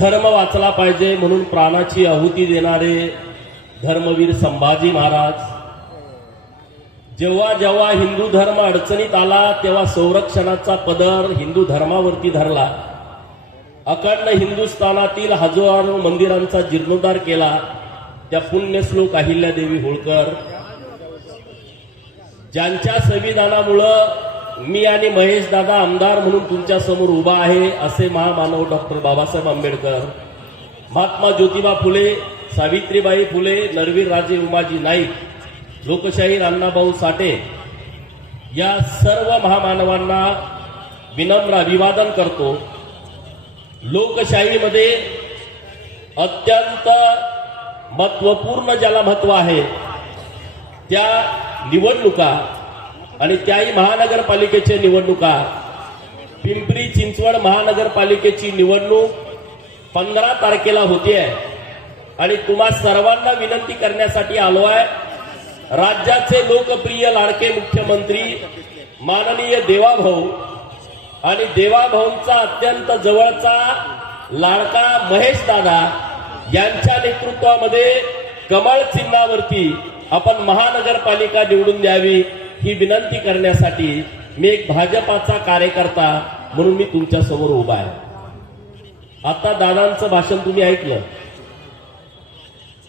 धर्म वाचला पाहिजे म्हणून प्राणाची आहुती देणारे धर्मवीर संभाजी महाराज. जेव्हा जेव्हा हिंदू धर्म अडचणीत आला तेव्हा संरक्षणाचा पदर हिंदू धर्मावरती धरला. अखंड हिंदुस्थानातील हजारो मंदिरांचा जीर्णोद्धार केला. त्या पुण्यश्लोक अहिल्यादेवी होळकर. ज्यांच्या संविधानामुळं मी आणि महेश दादा आमदार म्हणून तुमच्यासमोर उभा आहे असे महामानव डॉक्टर बाबासाहेब आंबेडकर महात्मा ज्योतिबा फुले सावित्रीबाई फुले नरवीर राजे उमाजी नाईक लोकशाहीर अण्णाभाऊ साठे या सर्व महामानवांना विनम्र अभिवादन करतो. लोकशाहीमध्ये अत्यंत महत्त्वपूर्ण ज्याला महत्त्व आहे त्या निवडणुका आणि त्याही महानगरपालिकेच्या निवडणुका पिंपरी चिंचवड महानगरपालिकेची निवडणूक पंधरा तारखेला होतीये. आणि तुम्हा सर्वांना विनंती करण्यासाठी आलो आहे राज्याचे लोकप्रिय लाडके मुख्यमंत्री माननीय देवाभाऊ. आणि देवाभाऊंचा अत्यंत जवळचा लाडका महेश दादा यांच्या नेतृत्वामध्ये कमळ चिन्हावरती आपण महानगरपालिका निवडून द्यावी. ही विनंती करण्यासाठी मी एक भाजपाचा कार्यकर्ता म्हणून मी तुमच्यासमोर उभा आहे. आता दादांचं भाषण तुम्ही ऐकलं.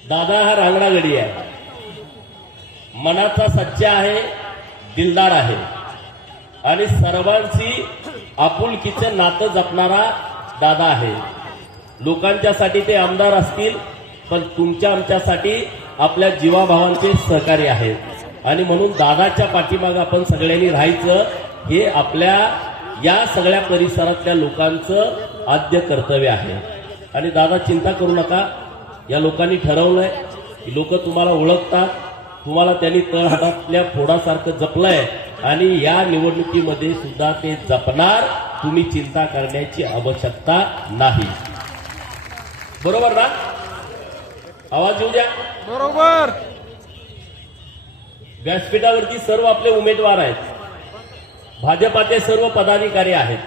दादा हा रांगडागडी आहे. मनाचा सच्चा आहे दिलदार आहे. आणि सर्वांची आपुलकीचं नातं जपणारा दादा आहे. लोकांच्यासाठी ते आमदार असतील पण तुमच्या आमच्यासाठी आपल्या जीवाभावांचे सहकारी आहेत. आणि म्हणून दादाच्या पाठीमागं आपण सगळ्यांनी राहायचं हे आपल्या या सगळ्या परिसरातल्या लोकांचं आद्य कर्तव्य आहे. आणि दादा चिंता करू नका. या लोकांनी ठरवलंय. की लोक तुम्हाला ओळखतात. तुम्हाला त्यांनी तळहातातल्या फोडासारखं जपलंय. आणि या निवडणुकीमध्ये सुद्धा ते जपणार तुम्ही चिंता करण्याची आवश्यकता नाही. बरोबर ना? आवाज येऊ द्या. बरोबर. व्यासपीठावरती सर्व आपले उमेदवार आहेत. भाजपाचे सर्व पदाधिकारी आहेत.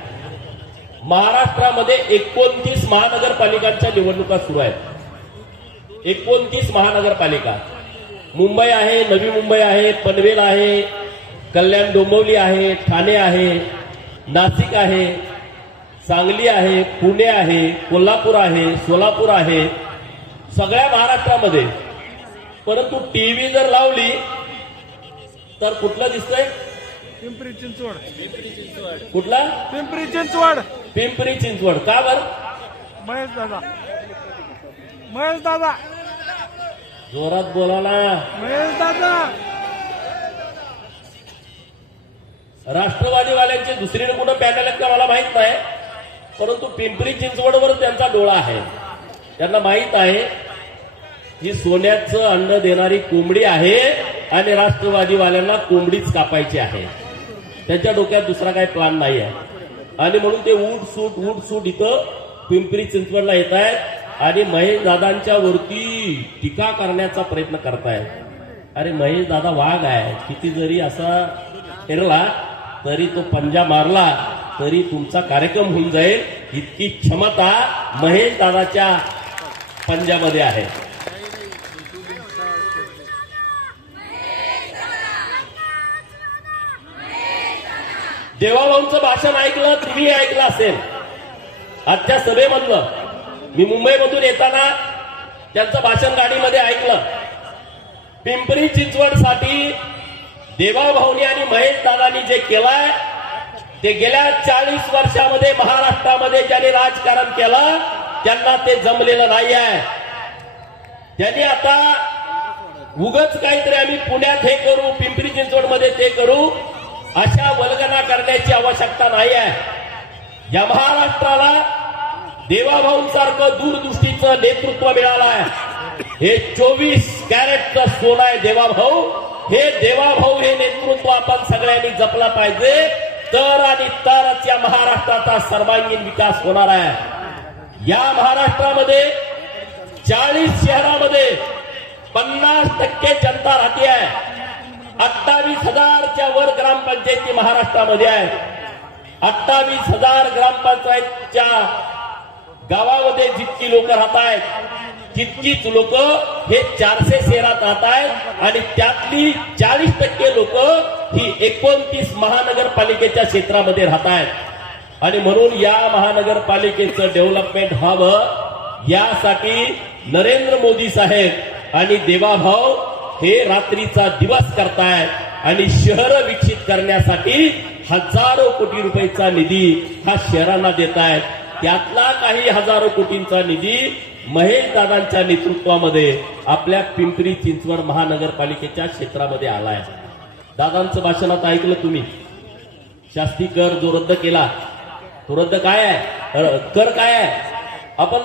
महाराष्ट्रामध्ये एकोणतीस महानगरपालिकांच्या निवडणुका सुरू आहेत. एकोणतीस महानगरपालिका. मुंबई आहे नवी मुंबई आहे पनवेल आहे कल्याण डोंबिवली आहे ठाणे आहे नाशिक आहे सांगली आहे पुणे आहे कोल्हापूर आहे सोलापूर आहे. सगळ्या महाराष्ट्रामध्ये. परंतु टीव्ही जर लावली तर कुठलं दिसतंय? पिंपरी चिंचवड. कुठला? पिंपरी चिंचवड. पिंपरी चिंचवड. का बर? महेश दादा. महेश दादा. जोरात बोला ना. महेश दादा. राष्ट्रवादीवाल्यांचे दुसरीकडे कुठं पॅनल आहेत का मला माहीत नाही परंतु पिंपरी चिंचवडवर त्यांचा डोळा आहे. त्यांना माहीत आहे ही सोन्याचं अन्न देणारी कोंबडी आहे. आणि राष्ट्रवादीवाल्यांना कोंबडीच कापायची आहे. त्यांच्या डोक्यात दुसरा काही प्लान नाही आहे आणि म्हणून ते उठ सूट उठ सूट इथं पिंपरी चिंचवडला येत आहेत आणि महेश दादांच्या वरती टीका करण्याचा प्रयत्न करतायत. अरे महेश दादा वाघ आहे. किती जरी असा फिरला तरी तो पंजा मारला तरी तुमचा कार्यक्रम होऊन जाईल. इतकी क्षमता महेश दादाच्या पंजामध्ये आहे. देवाभाऊंचं भाषण ऐकलं तुम्ही ऐकलं असेल. आजच्या सभेमधलं मी मुंबईमधून येताना त्यांचं भाषण गाडीमध्ये ऐकलं. पिंपरी चिंचवडसाठी देवाभाऊनी आणि महेश दादानी जे केलंय ते गेल्या चाळीस वर्षामध्ये महाराष्ट्रामध्ये ज्यांनी राजकारण केलं त्यांना ते जमलेलं नाही आहे त्यांनी आता उगच काहीतरी आम्ही पुण्यात हे करू पिंपरी चिंचवडमध्ये ते करू अशा वल्गना करण्याची आवश्यकता नाही आहे. या महाराष्ट्राला देवाभाऊंसारखं दूरदृष्टीचं नेतृत्व मिळालं आहे. हे चोवीस कॅरेटचं सोनं आहे देवाभाऊ. हे देवाभाऊ हे नेतृत्व आपण सगळ्यांनी जपला पाहिजे. तर आणि तरच या महाराष्ट्राचा सर्वांगीण विकास होणार आहे. या महाराष्ट्रामध्ये चाळीस शहरामध्ये पन्नास टक्के जनता राहते आहे. अठ्ठावीस हजारच्या वर ग्रामपंचायती महाराष्ट्रामध्ये आहे. अठ्ठावीस हजार ग्रामपंचायतच्या गावामध्ये जितकी लोक राहत आहेत तितकीच लोक हे चारशे शहरात राहत आहेत आणि त्यातली चाळीस टक्के लोक ही एकोणतीस महानगरपालिकेच्या क्षेत्रामध्ये राहत आहेत. आणि म्हणून या महानगरपालिकेचं डेव्हलपमेंट व्हावं यासाठी नरेंद्र मोदी साहेब आणि देवाभाऊ हे रात्रीचा दिवस करतायत आणि शहर विकसित करण्यासाठी हजारो कोटी रुपयाचा निधी हा शहरांना देत आहेत त्यातला काही हजारो कोटींचा निधी महेश दादांच्या नेतृत्वामध्ये आपल्या पिंपरी चिंचवड महानगरपालिकेच्या क्षेत्रामध्ये आलाय. दादांचं भाषणात ऐकलं तुम्ही? शास्ती कर जो रद्द केला. तो रद्द काय आहे? कर काय आहे? आपण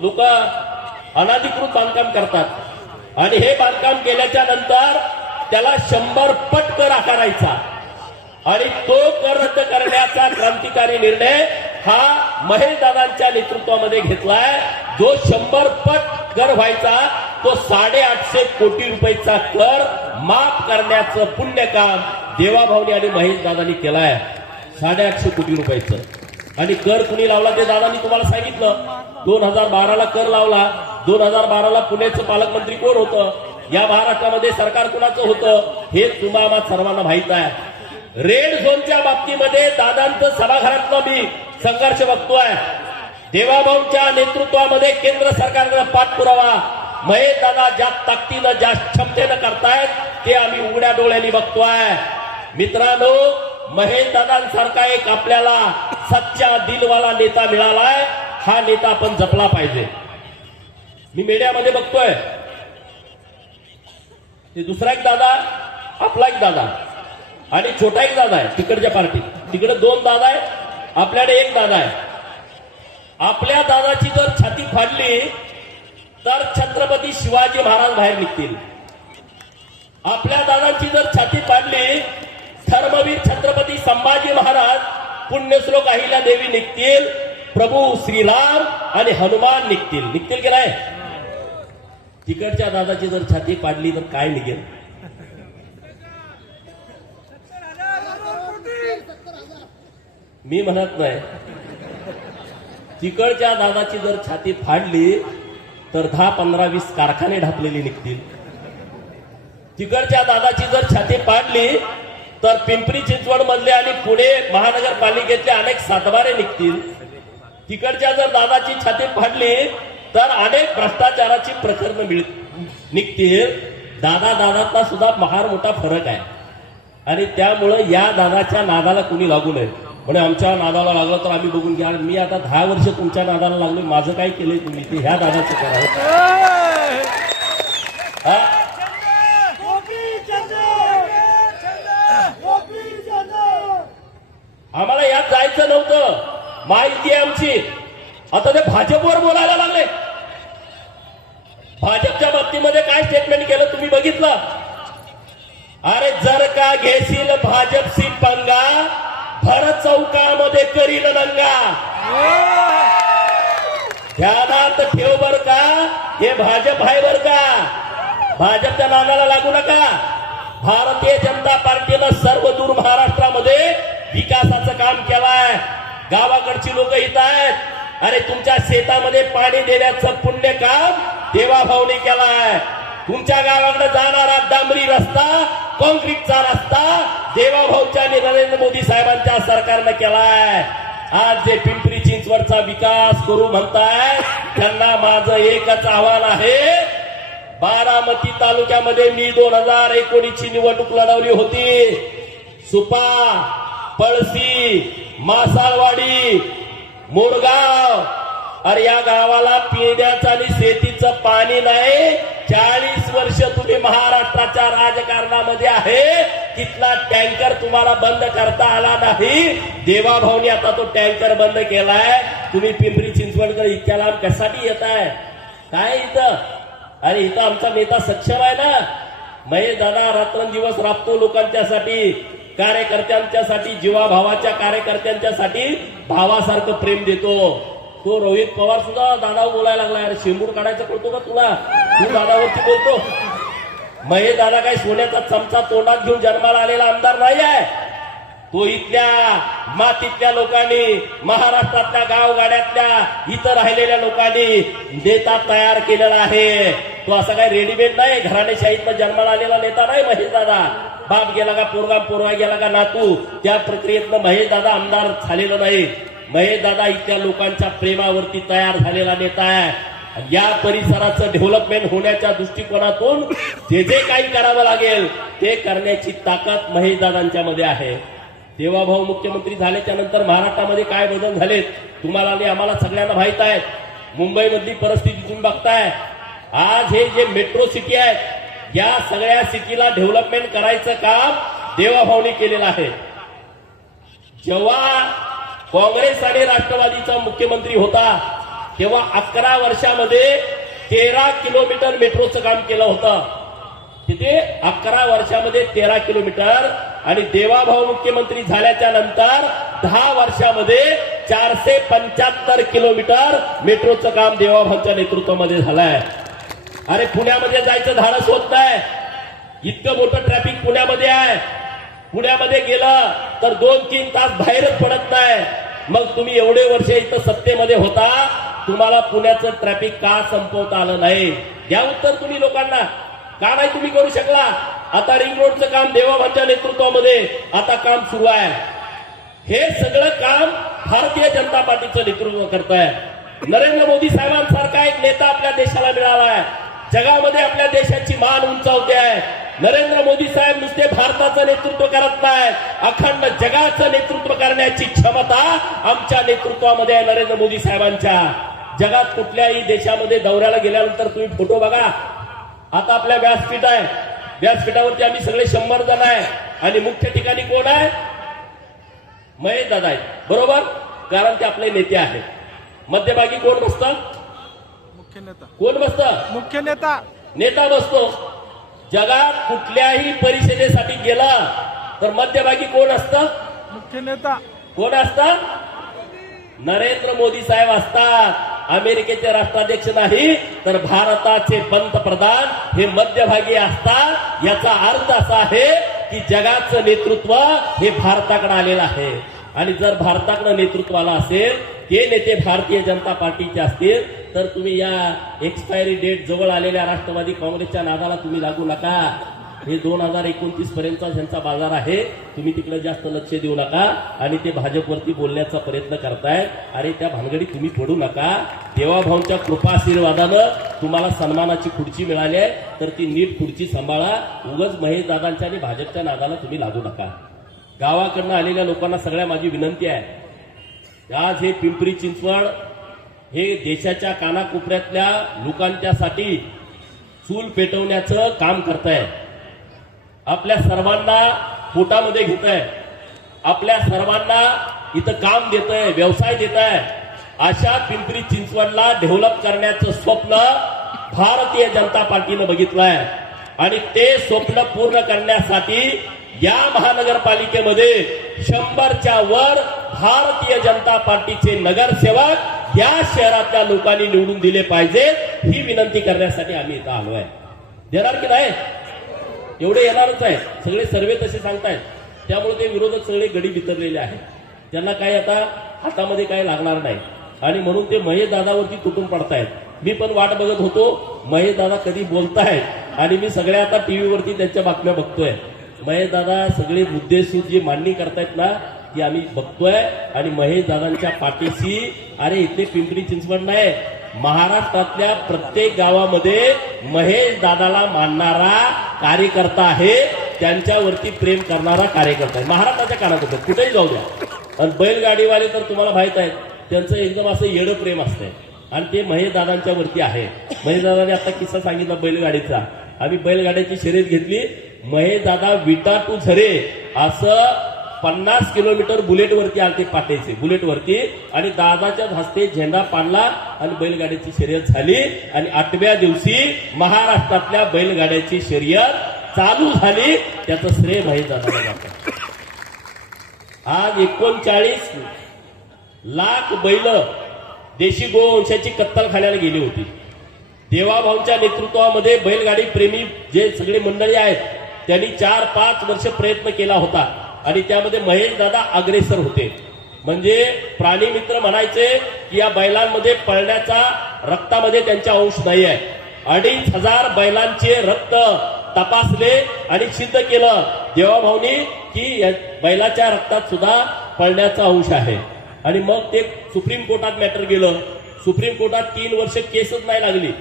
लोक अनाधिकृत बांधकाम करतात. आणि हे बांधकाम केल्याच्यानंतर त्याला शंभर पट कर आकारायचा आणि तो कर रद्द करण्याचा क्रांतिकारी निर्णय हा महेश दादांच्या नेतृत्वामध्ये घेतलाय. जो शंभर पट कर व्हायचा तो साडेआठशे कोटी रुपयाचा कर माफ करण्याचं पुण्य काम देवाभाऊनी आणि महेशदादांनी केलाय केलाय. साडेआठशे कोटी रुपयाचं. आणि कर कुणी लावला ते दादांनी तुम्हाला सांगितलं. दोन हजार बाराला कर लावला. दोन हजार बाराला पुण्याचं पालकमंत्री कोण होतं? या महाराष्ट्रामध्ये सरकार कुणाचं होतं? हे तुम्हाला सर्वांना माहीत आहे. रेड झोनच्या बाबतीमध्ये दादांचं सभागृहातलं मी संघर्ष बघतोय. देवाभाऊंच्या नेतृत्वामध्ये केंद्र सरकारनं पाठपुरावा. महेश दादा ज्या ताकदीनं ज्या क्षमतेनं करतायत ते आम्ही उघड्या डोळ्यांनी बघतोय. मित्रांनो महेश दादांसारखा एक आपल्याला सच्चा दिलवाला नेता मिळालाय हा नेता आपण जपला पाहिजे. मी मीडियामध्ये बघतोय. ते दुसरा एक दादा आपला एक दादा आणि छोटा एक दादा आहे तिकडच्या पार्टीत. तिकडे दोन दादा आहे आपल्याकडे एक दादा आहे. आपल्या दादाची जर छाती फाडली तर छत्रपती शिवाजी महाराज बाहेर निघतील. आपल्या दादांची जर छाती फाडली धर्मवीर छत्रपती संभाजी महाराज पुण्यश्लोक अहिल्या देवी निघतील प्रभू श्रीराम आणि हनुमान निघतील. निघतील की नाही? तिकडच्या दादाची जर छाती पाडली तर काय निघेल? मी म्हणत नाही. तिकडच्या दादाची जर छाती फाडली तर दहा पंधरा वीस कारखाने ढापलेली निघतील. तिकडच्या दादाची जर छाती पाडली तर पिंपरी चिंचवड मधले आणि पुणे महानगरपालिकेतले अनेक सातबारे निघतील. तिकडच्या जर दादाची छाती फाडली तर अनेक भ्रष्टाचाराची प्रकरणं मिळ निघतील. दादा दादातला सुद्धा महार मोठा फरक आहे. आणि त्यामुळं या दादाच्या नादाला कुणी लागू नये. म्हणजे आमच्या नादाला लागलं तर आम्ही बघून घ्या. मी आता दहा वर्ष तुमच्या नादाला लागलो माझं काय केलंय तुम्ही? ते ह्या दादाचं करावं हा? आम्हाला यात जायचं नव्हतं. माहिती आहे आमची. आता ते भाजपवर बोलायला लागले. भाजपच्या बाबतीमध्ये काय स्टेटमेंट केलं तुम्ही बघितलं? अरे जर का घेशील भाजपशी पंगा भर चौकामध्ये करील नंगा ध्यानात ठेव बर का हे भाजप आहे बर का. भाजपच्या नादाला लागू नका. भारतीय जनता पार्टीनं सर्व दूर महाराष्ट्रामध्ये विकासाचं काम केलाय. गावाकडची लोक येत आहेत. अरे तुमच्या शेतामध्ये पाणी देण्याचं पुण्य काम देवाभाऊने केलाय. तुमच्या गावाकडे जाणारा डांबरी रस्ता कॉन्क्रीटचा रस्ता देवाभाऊच्या आणि नरेंद्र मोदी साहेबांच्या सरकारनं केलाय. आज जे पिंपरी चिंचवडचा विकास करू म्हणताय त्यांना माझं एकच आव्हान आहे. बारामती तालुक्यामध्ये मी दोन हजार एकोणीसची निवडणूक लढवली होती. सुपा पळसी मासाळवाडी मोरगाव अरे या गावाला पिण्याचं आणि शेतीचं पाणी नाही. चाळीस वर्ष तुम्ही महाराष्ट्राच्या राजकारणामध्ये आहे. तिथला टँकर तुम्हाला बंद करता आला नाही. देवाभाऊनी आता तो टँकर बंद केलाय. तुम्ही पिंपरी चिंचवडकर इतक्या लांब कशासाठी येत आहे काय इथं? अरे इथं आमचा नेता सक्षम आहे ना. मये दादा रात्रंदिवस राबतो लोकांच्यासाठी. कार्यकर्त्यांच्यासाठी जीवाभावाच्या कार्यकर्त्यांच्यासाठी भावासारखं प्रेम देतो. तो रोहित पवार सुद्धा दादावर बोलायला लागला अरे शेंबूड काढायचं कळतो का तुला? तू दादावरती बोलतो. महेश दादा काही सोन्याचा चमचा तोंडात घेऊन जन्माला आलेला आमदार नाही आहे तो इथल्या मातीतल्या लोकांनी महाराष्ट्रातल्या गावगाड्यातल्या इतर राहिलेल्या लोकांनी नेता तयार केलेला आहे. तो असा काही रेडीमेड नाही घराणेशाहीतनं जन्माला आलेला नेता नाही महेश दादा. बाप गेला का पोरगा पोरगा गेला का नातू? त्या प्रक्रियेतनं महेश दादा आमदार झालेलं नाही. महेश दादा इथल्या लोकांच्या प्रेमावरती तयार झालेला नेता आहे. या परिसराचं डेव्हलपमेंट होण्याच्या दृष्टिकोनातून जे जे काही करावं लागेल ते करण्याची ताकद महेश दादांच्या मध्ये आहे. तेव्हा भाऊ मुख्यमंत्री झाल्याच्यानंतर महाराष्ट्रामध्ये काय बदल झालेत तुम्हाला आणि आम्हाला सगळ्यांना माहीत आहे. मुंबईमधली परिस्थिती तुम्ही बघताय. आज हे जे मेट्रो सिटी आहे या सगळ्या सिटीला डेव्हलपमेंट करायचं काम देवाभाऊनी केलेलं आहे. जेव्हा काँग्रेस आणि राष्ट्रवादीचा मुख्यमंत्री होता तेव्हा अकरा वर्षामध्ये तेरा किलोमीटर मेट्रोचं काम केलं होतं. तिथे अकरा वर्षामध्ये तेरा किलोमीटर आणि देवाभाऊ मुख्यमंत्री झाल्याच्यानंतर दहा वर्षामध्ये चारशे पंच्याहत्तर किलोमीटर मेट्रोचं काम देवाभाऊच्या नेतृत्वामध्ये झालंय. अरे पुण्यामध्ये जायचं धाडस होत नाही. इतकं मोठं ट्रॅफिक पुण्यामध्ये आहे. पुण्यामध्ये गेलं तर दोन तीन तास बाहेरच पडत नाही. मग तुम्ही एवढे वर्ष इथं सत्तेमध्ये होता तुम्हाला पुण्याचं ट्रॅफिक का संपवता आलं नाही? द्या उत्तर तुम्ही लोकांना. का नाही तुम्ही करू शकला? आता रिंग रोडचं काम देवाभांच्या नेतृत्वामध्ये आता काम सुरू आहे. हे सगळं काम भारतीय जनता पार्टीचं नेतृत्व करत आहे नरेंद्र मोदी साहेबांसारखा एक नेता आपल्या देशाला मिळाला आहे जगामध्ये आपल्या देशाची मान उंचावते आहे. नरेंद्र मोदी साहेब नुसते भारताचं नेतृत्व करत नाही. अखंड जगाचं नेतृत्व करण्याची क्षमता आमच्या नेतृत्वामध्ये आहे नरेंद्र मोदी साहेबांच्या. जगात कुठल्याही देशामध्ये दौऱ्याला गेल्यानंतर तुम्ही फोटो बघा. आता आपल्या व्यासपीठ आहे. व्यासपीठावरती आम्ही सगळे शंभर जण आहे. आणि मुख्य ठिकाणी कोण आहे? महेश दादा आहेत. बरोबर? कारण ते आपले नेते आहेत. मध्यभागी कोण बसतात? नेता. कोण बसतं? मुख्य नेता. नेता बसतो. जगात कुठल्याही परिषदेसाठी गेला तर मध्यभागी कोण असतं? मुख्य नेता. कोण असतं? नरेंद्र मोदी साहेब असतात. अमेरिकेचे राष्ट्राध्यक्ष नाही तर भारताचे पंतप्रधान हे मध्यभागी असतात. याचा अर्थ असा आहे की जगाचं नेतृत्व हे भारताकडे आलेलं आहे. आणि जर भारताकडे नेतृत्व आलं असेल ते नेते भारतीय जनता पार्टीचे असतील तर तुम्ही या एक्सपायरी डेट जवळ आलेल्या राष्ट्रवादी काँग्रेसच्या नादाला तुम्ही लागू नका. हे दोन हजार एकोणतीस पर्यंतचा ज्यांचा बाजार आहे तुम्ही तिकडे जास्त लक्ष देऊ नका आणि ते भाजपवरती बोलण्याचा प्रयत्न करताय. आणि त्या भानगडीत तुम्ही पडू नका. देवाभाऊंच्या कृपा आशीर्वादानं तुम्हाला सन्मानाची खुर्ची मिळाली आहे. तर ती नीट खुर्ची सांभाळा. उगच महेश दादांच्या आणि भाजपच्या नादाला तुम्ही लागू नका. गावाकडनं आलेल्या लोकांना सगळ्या माझी विनंती आहे. आज हे पिंपरी चिंचवड हे देशाच्या कानाकोपऱ्यातल्या लोकांच्यासाठी चूल पेटवण्याचं काम करताय. आपल्या सर्वांना पोटामध्ये घेत आहे आपल्या सर्वांना इथं काम देत आहे व्यवसाय देत आहे अशा पिंपरी चिंचवडला डेव्हलप करण्याचं स्वप्न भारतीय जनता पार्टीनं बघितलं आहे आणि ते स्वप्न पूर्ण करण्यासाठी या महानगरपालिकेमध्ये शंभरच्या वर भारतीय जनता पार्टीचे नगरसेवक या शहरातल्या लोकांनी निवडून दिले पाहिजेत ही विनंती करण्यासाठी आम्ही इथं आलो आहे. देणार की नाही? एवढे येणारच आहे सगळे सर्वे तसे सांगतायत. त्यामुळे ते विरोधक सगळे गडी बितरलेले आहेत. त्यांना काही आता हातामध्ये काय लागणार नाही. आणि म्हणून ते महेश दादावरती तुटून पडतायत. मी पण वाट बघत होतो. महेश दादा कधी बोलतायत? आणि मी सगळ्या आता टीव्हीवरती त्यांच्या बातम्या बघतोय. महेश दादा सगळे मुद्देसूद जी मांडणी करतायत ना ती आम्ही बघतोय. आणि महेश दादांच्या पाठीशी अरे इथे पिंपरी चिंचवड नाही महाराष्ट्रातल्या प्रत्येक गावामध्ये महेश दादाला मानणारा कार्यकर्ता आहे. त्यांच्यावरती प्रेम करणारा कार्यकर्ता आहे. महाराष्ट्राच्या कानात कुठेही जाऊ द्या. आणि बैलगाडीवाले तर तुम्हाला माहीत आहे त्यांचं एकदम असं येडं प्रेम असतंय. आणि ते महेश दादांच्या वरती आहे महेश दादाने आता किस्सा सांगितला बैलगाडीचा. आम्ही बैलगाड्याची शर्यत घेतली. दादा विटा टू झरे. असं पन्नास किलोमीटर बुलेट वरती आलते पाटेचे. बुलेट वरती आणि दादाच्या हस्ते झेंडा पाडला आणि बैलगाड्याची शर्यत झाली. आणि आठव्या दिवशी महाराष्ट्रातल्या बैलगाड्याची शर्यत चालू झाली. त्याचं श्रेय महेश दादाला आज एकोणचाळीस लाख बैल देशी गोवंशाची कत्तलखान्याला गेली होती. देवाभाऊंच्या नेतृत्वामध्ये बैलगाडी प्रेमी जे सगळे मंडळी आहेत त्यांनी चार पाच वर्ष प्रयत्न केला होता. आणि त्यामध्ये महेश दादा अग्रेसर होते. म्हणजे प्राणी मित्र म्हणायचे की या बैलांमध्ये पळण्याचा रक्तामध्ये त्यांचा अंश नाही आहे अडीच हजार बैलांचे रक्त तपासले आणि सिद्ध केलं. देवाभाऊनी की या बैलाच्या रक्तात सुद्धा पळण्याचा अंश आहे. आणि मग ते सुप्रीम कोर्टात मॅटर गेलं. सुप्रीम कोर्टात तीन वर्ष केसच नाही लागली.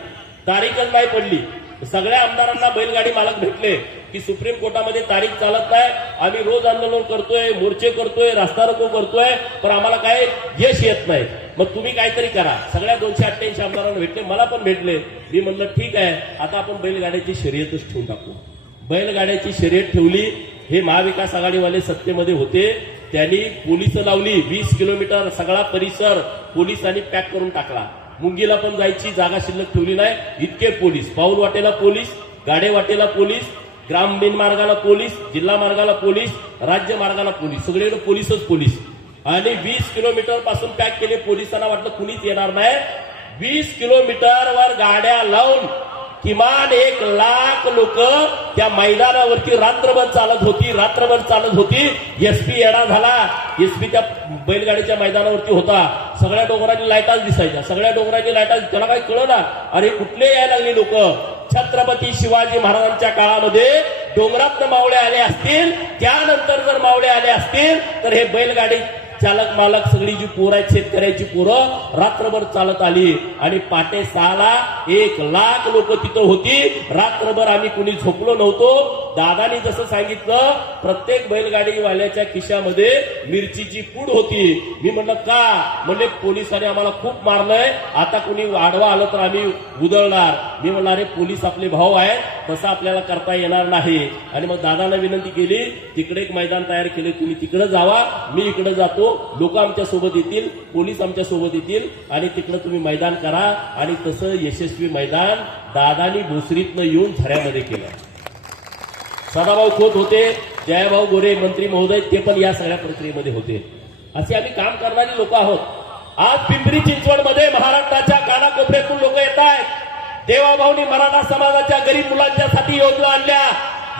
तारीखच नाही पडली. सगळ्या आमदारांना बैलगाडी मालक भेटले. की सुप्रीम कोर्टामध्ये तारीख चालत नाही. आम्ही रोज आंदोलन करतोय मोर्चे करतोय रास्ता रोको करतोय पण आम्हाला काय यश येत नाही. मग तुम्ही काहीतरी करा. सगळ्या दोनशे अठ्ठ्याऐंशी आमदारांना भेटले मला पण भेटले. मी म्हणलं ठीक आहे आता आपण बैलगाड्याची शर्यतच ठेवून टाकू. बैलगाड्याची शर्यत ठेवली हे महाविकास आघाडीवाले सत्तेमध्ये होते. त्यांनी पोलीस लावली वीस किलोमीटर सगळा परिसर पोलिसांनी पॅक करून टाकला. मुंगीला पण जायची जागा शिल्लक ठेवली नाही. इतके पोलीस पाऊल वाटेला पोलीस गाडे वाटेला पोलीस ग्रामीण मार्गाला पोलीस जिल्हा मार्गाला पोलीस राज्य मार्गाला पोलीस. सगळीकडे पोलीसच पोलीस. आणि वीस किलोमीटरपासून पॅक केले पोलिसांना वाटलं कुणीच येणार नाही. वीस किलोमीटर वर गाड्या लावून किमान एक लाख लोक त्या मैदानावरती रात्रभर चालत होती रात्रभर चालत होती. एसपी येडा झाला. एसपी त्या बैलगाडीच्या मैदानावरती होता. सगळ्या डोंगरांनी लाईटाच दिसायच्या. सगळ्या डोंगरांनी लाईटाच त्याला काही कळलं ना? अरे कुठले यायला लागले लोक? छत्रपती शिवाजी महाराजांच्या काळामध्ये डोंगरात मावळे आले असतील त्यानंतर जर मावळे आले असतील तर हे बैलगाडी चालक मालक सगळी जी पोरं आहेत शेतकऱ्याची पोरं रात्रभर चालत आली. आणि पाटे सहाला एक लाख लोक तिथं होती. रात्रभर आम्ही कुणी झोपलो नव्हतो. दादानी जसं सांगितलं प्रत्येक बैलगाडीवाल्याच्या खिशामध्ये मिरचीची पूड होती. मी म्हणलं का? म्हणजे पोलिसांनी आम्हाला खूप मारलंय. आता कुणी वाढवा आलं तर आम्ही उधळणार. मी म्हणणार अरे पोलीस आपले भाऊ आहेत. तसं आपल्याला करता येणार नाही. आणि मग दादाला विनंती केली तिकडे एक मैदान तयार केले तुम्ही तिकडे जावा. मी इकडे जातो. लोक आमच्यासोबत येतील पोलीस आमच्यासोबत येतील आणि तिकडे तुम्ही मैदान करा आणि तसं यशस्वी मैदान दादानी भोसरीतनं येऊन झऱ्यामध्ये केलं. सदाभाऊ खोत होते जयाभाऊ गोरे मंत्री महोदय ते पण या सगळ्या प्रक्रियेमध्ये होते. असे आम्ही काम करणारी लोक आहोत. आज पिंपरी चिंचवडमध्ये महाराष्ट्राच्या कानाकोपऱ्यातून लोक येत आहेत. देवाभाऊनी मराठा समाजाच्या गरीब मुलांच्यासाठी योजना आणल्या.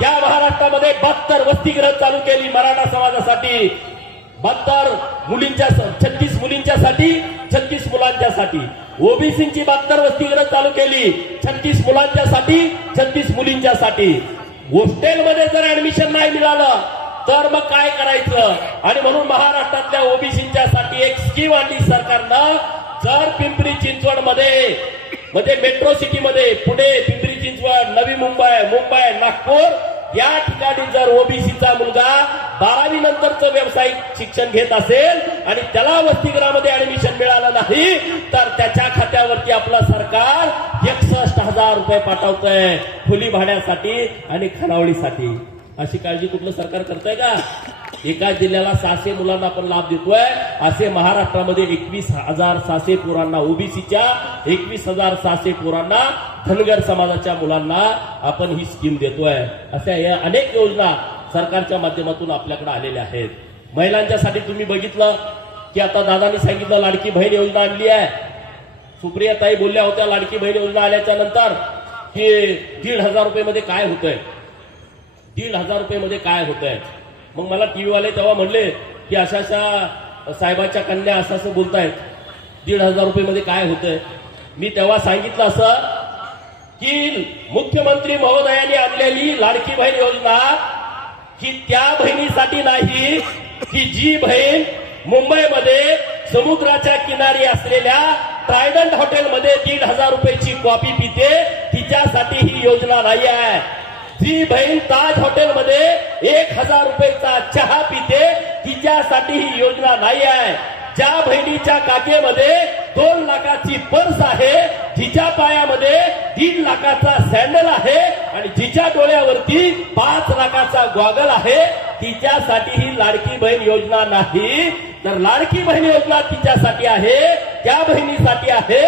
या महाराष्ट्रामध्ये बहात्तर वसतिगृह चालू केली मराठा समाजासाठी. बहात्तर मुलींच्या छत्तीस मुलींच्यासाठी छत्तीस मुलांच्यासाठी. ओबीसीची बहात्तर गरज चालू केली. छत्तीस मुलांच्यासाठी छत्तीस मुलींच्यासाठी. हॉस्टेलमध्ये जर ऍडमिशन नाही मिळालं तर मग काय करायचं? आणि म्हणून महाराष्ट्रातल्या ओबीसीच्या साठी एक स्कीम आणली सरकारनं. जर पिंपरी चिंचवडमध्ये म्हणजे मेट्रो सिटी मध्ये पुणे पिंपरी चिंचवड नवी मुंबई मुंबई नागपूर या ठिकाणी जर ओबीसीचा मुलगा बारावी नंतरचं व्यावसायिक शिक्षण घेत असेल आणि त्याला वसतिगृहामध्ये ऍडमिशन मिळालं नाही तर त्याच्या खात्यावरती आपलं सरकार एकसष्ट हजार रुपये पाठवतंय खुली भाड्यासाठी आणि खानावळीसाठी. अशी काळजी कुठलं सरकार करतंय का? एका जिल्ह्याला सहाशे मुलांना आपण लाभ देतोय. असे महाराष्ट्रामध्ये एकवीस हजार सहाशे पोरांना ओबीसीच्या एकवीस हजार सहाशे पोरांना धनगर समाजाच्या मुलांना आपण ही स्कीम देतोय. अशा या अनेक योजना सरकारच्या माध्यमातून आपल्याकडे आलेल्या आहेत. महिलांच्यासाठी तुम्ही बघितलं की आता दादानी सांगितलं लाडकी बहीण योजना आणली आहे. सुप्रिया ताई बोलल्या होत्या लाडकी बहीण योजना आल्याच्यानंतर की दीड हजार रुपये मध्ये काय होतंय? दीड हजार रुपये मध्ये काय होतंय? मग मला टीव्ही वाले तेव्हा म्हणले की अशा अशा साहेबाच्या कन्या असं असं बोलतायत. दीड हजार रुपये मध्ये काय होतंय? मी तेव्हा सांगितलं असं की मुख्यमंत्री महोदयांनी आणलेली लाडकी बहीण योजना ही त्या बहिणीसाठी नाही की जी बहीण मुंबईमध्ये समुद्राच्या किनारी असलेल्या ट्रायडंट हॉटेलमध्ये दीड हजार रुपयाची कॉफी पिते तिच्यासाठी ही योजना नाही आहे. जी बहीण ताज हॉटेलमध्ये एक हजार रुपयेचा चहा पिते तिच्यासाठी ही योजना नाही आहे. ज्या बहिणीच्या काकेमध्ये दोन लाखाची पर्स आहे जिच्या पायामध्ये तीन लाखाचा सँडल आहे आणि जिच्या डोळ्यावरती पाच लाखाचा गॉगल आहे. तिच्यासाठी ही लाडकी बहीण योजना नाही. तर लाडकी बहीण योजना तिच्यासाठी आहे त्या बहिणीसाठी आहे.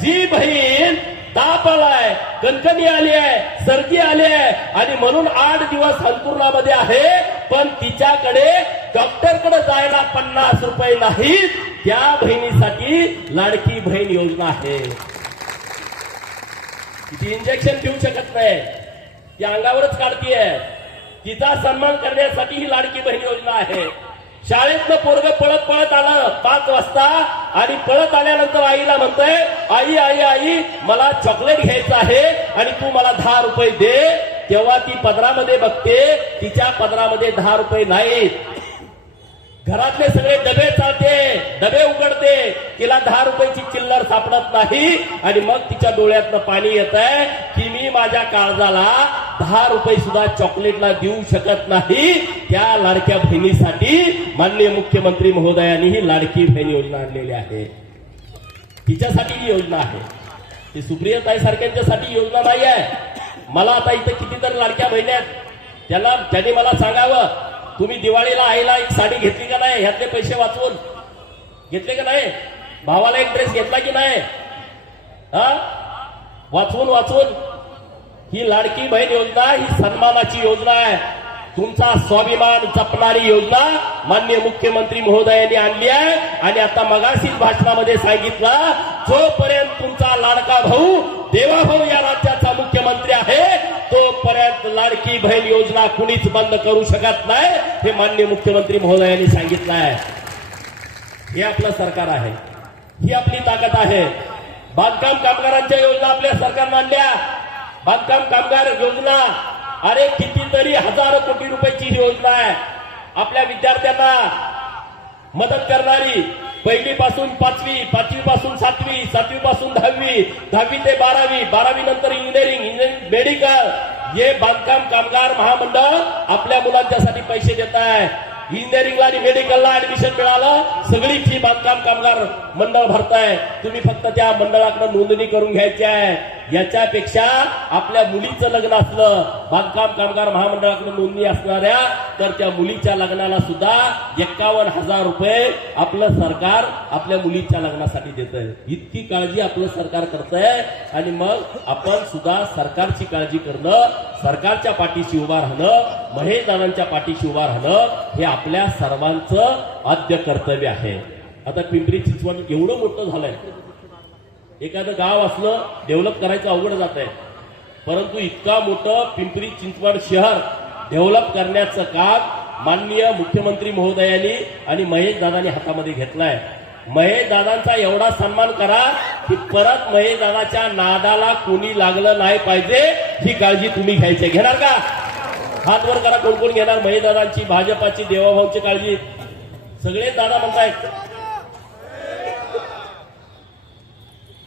जी बहीण ताप आलाय कणकणी आली आहे सर्दी आली आहे. आणि म्हणून आठ दिवस अंतुर्णामध्ये आहे पण तिच्याकडे डॉक्टरकडे जायला पन्नास रुपये नाहीत त्या बहिणीसाठी लाडकी बहीण योजना आहे. ती इंजेक्शन देऊ शकत नाही. ती अंगावरच काढतीये. तिचा सन्मान करण्यासाठी ही लाडकी बहीण योजना आहे. शाळेतनं पोरग पळत पळत आलं पाच वाजता आणि पळत आल्यानंतर आईला म्हणतोय आई आई आई मला चॉकलेट घ्यायचं आहे आणि तू मला दहा रुपये दे. तेव्हा ती पदरामध्ये बघते तिच्या पदरामध्ये दहा रुपये नाहीत. घरातले सगळे डबे चालते डबे उघडते. तिला दहा रुपयाची चिल्लर सापडत नाही. आणि मग तिच्या डोळ्यातनं पाणी येत आहे की मी माझ्या काळजाला दहा रुपये सुद्धा चॉकलेटला देऊ शकत नाही. त्या लाडक्या बहिणीसाठी माननीय मुख्यमंत्री महोदयांनी ही लाडकी बहीण योजना आणलेली आहे. तिच्यासाठी ही योजना आहे. ती सुप्रियताई सारख्यांच्यासाठी योजना नाही आहे. मला आता इथं कितीतरी लाडक्या बहिणी आहेत. त्याला त्यांनी मला सांगावं. तुम्ही दिवाळीला आईला एक साडी घेतली का नाही? ह्यातले पैसे वाचवून. घेतले का नाही? भावाला एक ड्रेस घेतला की नाही? हा? वाचवून वाचवून. ही लाडकी बहीण योजना ही सन्मानाची योजना आहे. तुमचा स्वाभिमान जपणारी योजना माननीय मुख्यमंत्री महोदयांनी आणली आहे. आणि आता मगाशीच भाषणामध्ये सांगितलं जोपर्यंत तुमचा लाडका भाऊ देवाभाऊ या राज्याचा मुख्यमंत्री आहे. तोपर्यंत लाडकी बहीण योजना कुणीच बंद करू शकत नाही हे माननीय मुख्यमंत्री महोदयांनी सांगितलं आहे. हे आपलं सरकार आहे. ही आपली ताकद आहे. बांधकाम कामगारांच्या योजना आपल्या सरकार मांडल्या. बांधकाम कामगार योजना अरे कितीतरी हजारो कोटी रुपयाची ही योजना आहे. आपल्या विद्यार्थ्यांना मदत करणारी पहिली पासून पाचवी पाचवी पासून सातवी सातवी पासून दहावी दहावी ते बारावी बारावी नंतर इंजिनिअरिंग इंजिनिअरिंग मेडिकल हे बांधकाम कामगार महामंडळ आपल्या मुलांच्यासाठी पैसे देत आहे. इंजिनिअरिंगला आणि मेडिकलला ऍडमिशन मिळालं सगळी फी बांधकाम कामगार मंडळ भरताय तुम्ही फक्त त्या मंडळाकडे नोंदणी करून घ्यायची आहे. याच्यापेक्षा आपल्या मुलीचं लग्न असलं बांधकाम कामगार महामंडळाकडे नोंदणी असणाऱ्या तर त्या मुलीच्या लग्नाला सुद्धा एक्कावन्न हजार रुपये आपलं सरकार आपल्या मुलीच्या लग्नासाठी देत आहे इतकी काळजी आपलं सरकार करत आहे आणि मग आपण सुद्धा सरकारची काळजी करणं सरकारच्या पाठीशी उभा राहणं महेशदारांच्या पाठीशी उभा राहणं हे आपल्या सर्वांचं आद्य कर्तव्य आहे. आता पिंपरी चिंचवण एवढं मोठं झालंय. एखादं गाव असलं डेव्हलप करायचं अवघड जात आहे. परंतु इतका मोठं पिंपरी चिंचवड शहर डेव्हलप करण्याचं काम माननीय मुख्यमंत्री महोदयांनी आणि महेश दादांनी हातामध्ये घेतलाय. महेश दादांचा एवढा सन्मान करा की परत महेश दादाच्या नादाला कोणी लागलं नाही पाहिजे ही काळजी तुम्ही घ्यायची. आहे. घेणार का? हात वर करा कोण कोण घेणार? महेश दादांची भाजपाची देवाभाऊची काळजी. सगळे दादा म्हणतायत.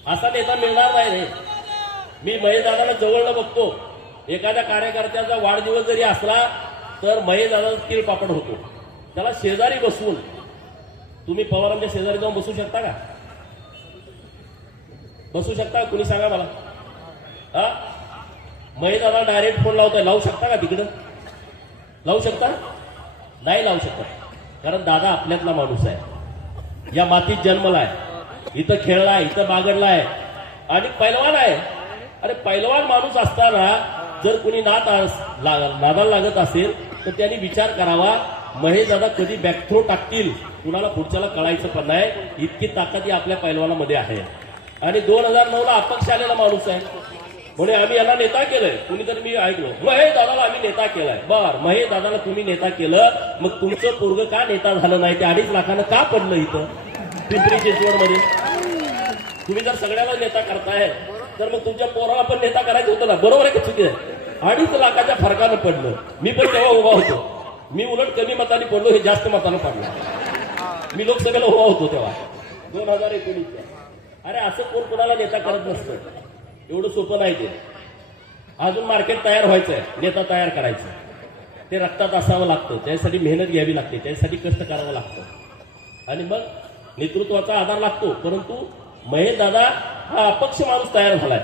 असा नेता मिळणार नाही रे. मी महेश दादाला जवळनं बघतो. एखाद्या कार्यकर्त्याचा वाढदिवस जरी असला तर महेश दादाचा तीळ पापड होतो. त्याला शेजारी बसवून. तुम्ही पवारांच्या शेजारी जाऊन बसू शकता का? बसू शकता? कुणी सांगा मला? हा? महेश दादा डायरेक्ट फोन लावताय. लावू शकता का तिकडं? लावू शकता? नाही लावू शकता. कारण दादा आपल्यातला माणूस आहे. या मातीत जन्मलाय. इथं खेळलाय इथं बागडलाय आणि पैलवान आहे. अरे पैलवान माणूस असताना जर कुणी नात नादाला लागत असेल तर त्यांनी विचार करावा महेश दादा कधी बॅकथ्रो टाकतील? कुणाला पुढच्याला कळायचं पण नाही. इतकी ताकद ही आपल्या पैलवानामध्ये आहे. आणि दोन हजार नऊ ला अपक्ष आलेला माणूस आहे. म्हणे आम्ही यांना नेता केलंय. कुणीतरी मी ऐकलो. महेश दादाला आम्ही नेता केलाय. बर महेश दादाला तुम्ही नेता केलं. मग तुमचं पोरग का नेता झालं नाही? ते अडीच लाखानं का पडलं इथं? पिंपरी चिंचवडमध्ये. तुम्ही जर सगळ्याला नेता करताय तर मग तुमच्या पोराला पण नेता करायचं होतं ना. बरोबर आहे का चुकी आहे? अडीच लाखाच्या फरकानं पडलं. मी पण तेव्हा उभा होतो. मी उलट कमी मताने पडलो हे जास्त मतानं पडलं. मी लोकसभेला उभा होतो तेव्हा. दोन हजार एकोणीसच्या. अरे असं कोण कोणाला नेता करत नसतं. एवढं सोपं नाही ते. अजून मार्केट तयार व्हायचंय. नेता तयार करायचं. ते रक्तात असावं लागतं. त्यासाठी मेहनत घ्यावी लागते. त्यासाठी कष्ट करावं लागतं. आणि मग नेतृत्वाचा आधार लागतो. परंतु महेश दादा हा अपक्ष माणूस तयार झालाय.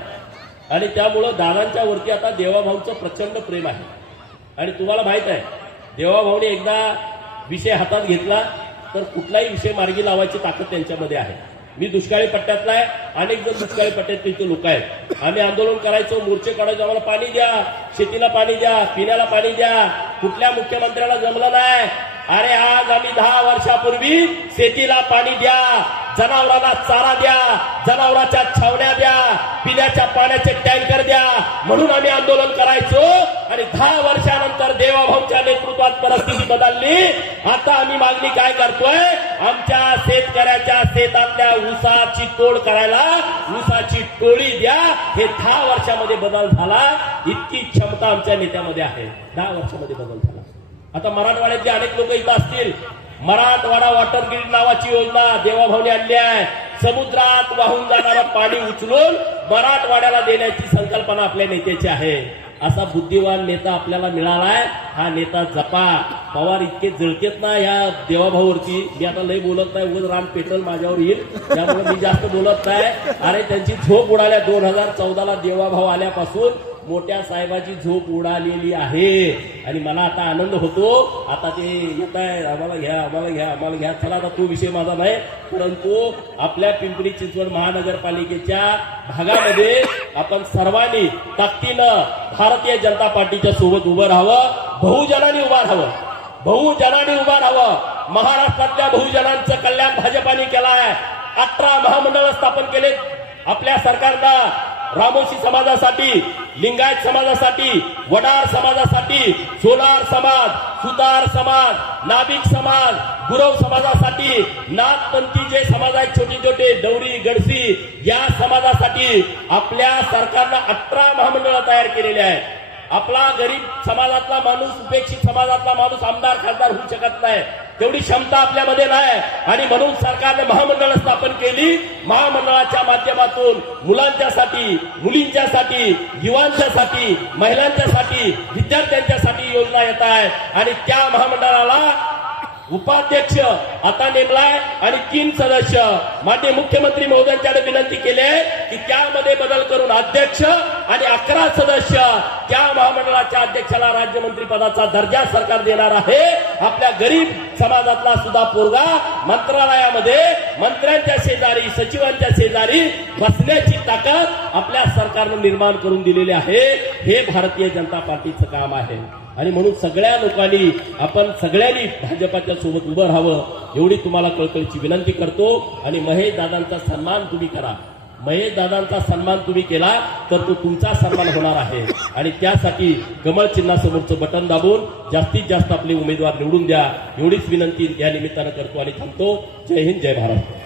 आणि त्यामुळं दादांच्या वरती आता देवाभाऊचं प्रचंड प्रेम आहे. आणि तुम्हाला माहीत आहे देवाभाऊने एकदा विषय हातात घेतला तर कुठलाही विषय मार्गी लावायची ताकद त्यांच्यामध्ये आहे. मी दुष्काळी पट्ट्यातला आहे अनेक जण दुष्काळी पट्ट्यात तिथे लोक आहेत. आम्ही आंदोलन करायचो मोर्चे काढायचो आम्हाला पाणी द्या शेतीला पाणी द्या पिण्याला पाणी द्या. कुठल्या मुख्यमंत्र्याला जमलं नाही अरे आज आम्ही दहा वर्षापूर्वी शेतीला पाणी द्या जनावरांना चारा द्या जनावरांच्या छावण्या द्या पिण्याच्या पाण्याचे टँकर द्या म्हणून आम्ही आंदोलन करायचो. आणि दहा वर्षानंतर देवाभाऊच्या नेतृत्वात परिस्थिती बदलली. आता आम्ही मागणी काय करतोय? आमच्या शेतकऱ्याच्या शेतातल्या ऊसाची तोड करायला ऊसाची टोळी द्या. हे दहा वर्षामध्ये बदल झाला. इतकी क्षमता आमच्या नेत्यामध्ये आहे. दहा वर्षामध्ये बदल झाला. आता मराठवाड्यातले अनेक लोक इथं असतील. मराठवाडा वॉटर ग्रीड नावाची योजना देवाभाऊने आणली आहे. समुद्रात वाहून जाणारं पाणी उचलून मराठवाड्याला देण्याची संकल्पना आपल्या नेत्याची आहे. असा बुद्धिवान नेता आपल्याला मिळालाय. हा नेता जपा. पवार इतके जळकेत ना या देवाभाऊवरती. मी आता लय बोलत नाही. उगाच राम पेटल माझ्यावर येईल. त्यामुळे मी जास्त बोलत नाही. अरे त्यांची झोप उडाल्या दोन हजार चौदाला देवाभाऊ आल्यापासून. मोठ्या साहेबाची झोप उडालेली आहे. आणि मला आता आनंद होतो. आता ते येत आहे आम्हाला घ्या आम्हाला घ्या आम्हाला घ्या. चला आता तो विषय माझा नाही. परंतु आपल्या पिंपरी चिंचवड महानगरपालिकेच्या भागामध्ये आपण सर्वांनी ताकदीनं भारतीय जनता पार्टीच्या सोबत उभं राहावं बहुजनांनी उभं राहावं. बहुजनांनी उभं राहावं. महाराष्ट्रातल्या बहुजनांचं कल्याण भाजपाने केलं आहे अठरा महामंडळ स्थापन केले आपल्या सरकारनं रामोशी समाजासाठी लिंगायत समाजासाठी वडार समाजासाठी सोनार समाज सुतार समाज नाभिक समाज गुरव समाजासाठी नाथपंथी जे समाज आहेत छोटे छोटे दौरी गडसी या समाजासाठी आपल्या सरकारनं अठरा महामंडळ तयार केलेले आहेत. आपला गरीब समाजातला माणूस उपेक्षित समाजातला माणूस आमदार खासदार होऊ शकत नाही. तेवढी क्षमता आपल्यामध्ये नाही. आणि म्हणून सरकारने महामंडळ स्थापन केली. महामंडळाच्या माध्यमातून मुलांच्यासाठी मुलींच्यासाठी युवांच्यासाठी महिलांच्यासाठी विद्यार्थ्यांच्यासाठी योजना येत आहे. आणि त्या महामंडळाला उपाध्यक्ष आता नेमलाय आणि तीन सदस्य मान्य मुख्यमंत्री महोदयांच्याकडे विनंती केली आहे की त्यामध्ये बदल करून अध्यक्ष आणि अकरा सदस्य त्या महामंडळाच्या अध्यक्षाला राज्यमंत्री पदाचा दर्जा सरकार देणार आहे. आपल्या गरीब समाजातला सुद्धा पोरगा मंत्रालयामध्ये मंत्र्यांच्या शेजारी सचिवांच्या शेजारी बसण्याची ताकद आपल्या सरकारनं निर्माण करून दिलेली आहे. हे भारतीय जनता पार्टीचं काम आहे. आणि म्हणून सगळ्या लोकांनी आपण सगळ्यांनी भाजपाच्या सोबत उभं राहावं एवढी तुम्हाला कळकळीची विनंती करतो. आणि महेश दादांचा सन्मान तुम्ही करा. महेश दादांचा सन्मान तुम्ही केला तर तो तुमचा सन्मान होणार आहे. आणि त्यासाठी कमळ चिन्हासमोरचं बटन दाबून जास्तीत जास्त आपले उमेदवार निवडून द्या. एवढीच विनंती या निमित्तानं करतो आणि थांबतो. जय हिंद जय भारत.